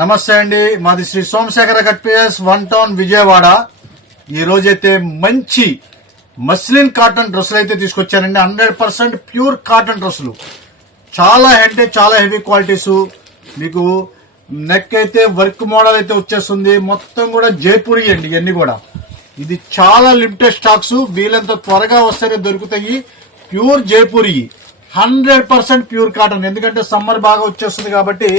నమస్తే అండి. మాది శ్రీ సోమశేఖర కట్పిఎస్ వన్ టౌన్ విజయవాడ. ఈ రోజైతే మంచి మస్లిన్ కాటన్ డ్రెస్సులు అయితే తీసుకొచ్చానండి హండ్రెడ్ పర్సెంట్ ప్యూర్ కాటన్ డ్రెస్సులు. చాలా అంటే చాలా హెవీ క్వాలిటీస్. మీకు నెక్ అయితే వర్క్ మోడల్ అయితే వచ్చేస్తుంది. మొత్తం కూడా జైపూరి అండి ఇవన్నీ కూడా. ఇది చాలా లిమిటెడ్ స్టాక్స్. వీలంత త్వరగా వస్తేనే దొరుకుతాయి. Pure Jaipuri. Hundred percent pure cotton. ఎందుకంటే సమ్మర్ బాగా వచ్చేస్తుంది కాబట్టి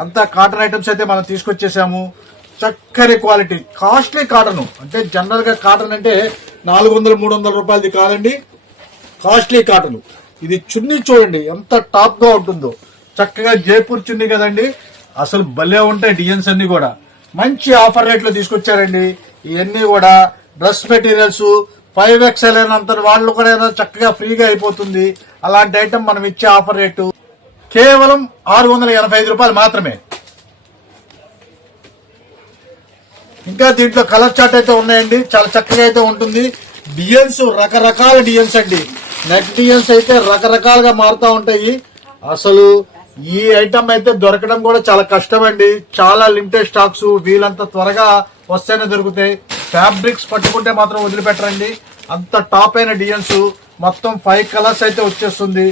అంతా కాటన్ ఐటమ్స్ అయితే మనం తీసుకొచ్చేసాము. చక్కని క్వాలిటీ. Costly cotton. అంటే జనరల్గా కాటన్ అంటే నాలుగు వందలు మూడు వందల రూపాయలది కాదండి. Costly cotton. ఇది చున్నీ చూడండి ఎంత టాప్గా ఉంటుందో. చక్కగా జైపూర్ చున్నీ కదండి. అసలు భలే ఉంటాయి డిజైన్స్ అన్ని కూడా. మంచి ఆఫర్ రేట్లో తీసుకొచ్చారండి. ఇవన్నీ కూడా డ్రెస్ మెటీరియల్స్ ఫైవ్ ఎక్స్ఎల్ అయినంత వాళ్ళు కూడా చక్కగా ఫ్రీగా అయిపోతుంది. అలాంటి ఐటమ్ మనం ఇచ్చే ఆఫర్ రేటు కేవలం ఆరు వందల ఎనభై ఐదు రూపాయలు మాత్రమే. ఇంకా దీంట్లో కలర్ చార్ట్ అయితే ఉన్నాయండి. చాలా చక్కగా అయితే ఉంటుంది. డిజైన్స్ రకరకాల డిజైన్స్ అండి. నెట్ డిజైన్స్ అయితే రకరకాలుగా మారుతూ ఉంటాయి. అసలు ఈ ఐటమ్ అయితే దొరకడం కూడా చాలా కష్టం అండి చాలా లిమిటెడ్ స్టాక్స్ వీలంత త్వరగా వస్తేనే దొరుకుతాయి. ఫ్యాబ్రిక్స్ పట్టుకుంటే మాత్రం వదిలిపెట్టరండి. అంత టాప్ అయిన డిజైన్స్ మొత్తం ఫైవ్ కలర్స్ అయితే వచ్చేస్తుంది.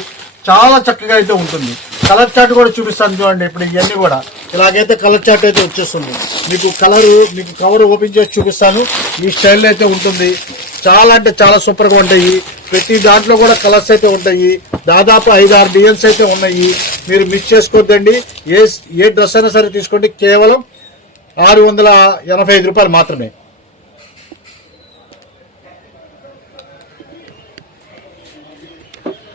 చాలా చక్కగా అయితే ఉంటుంది. కలర్ చార్ట్ కూడా చూపిస్తాను చూడండి ఇప్పుడు ఇవన్నీ కూడా. ఇలాగైతే కలర్ చార్ట్ అయితే వచ్చేస్తుంది. మీకు కలర్ మీకు కవర్ ఓపెన్ చేసి చూపిస్తాను. ఈ స్టైల్ అయితే ఉంటుంది. చాలా అంటే చాలా సూపర్గా ఉంటాయి. ప్రతి దాంట్లో కూడా కలర్స్ అయితే ఉంటాయి. దాదాపు ఐదు ఆరు డిజైన్స్ అయితే ఉన్నాయి. మీరు మిస్ చేసుకోవద్దండి ఏ ఏ డ్రెస్ అయినా సరే తీసుకోండి. కేవలం ఆరు వందల ఎనభై ఐదు రూపాయలు మాత్రమే.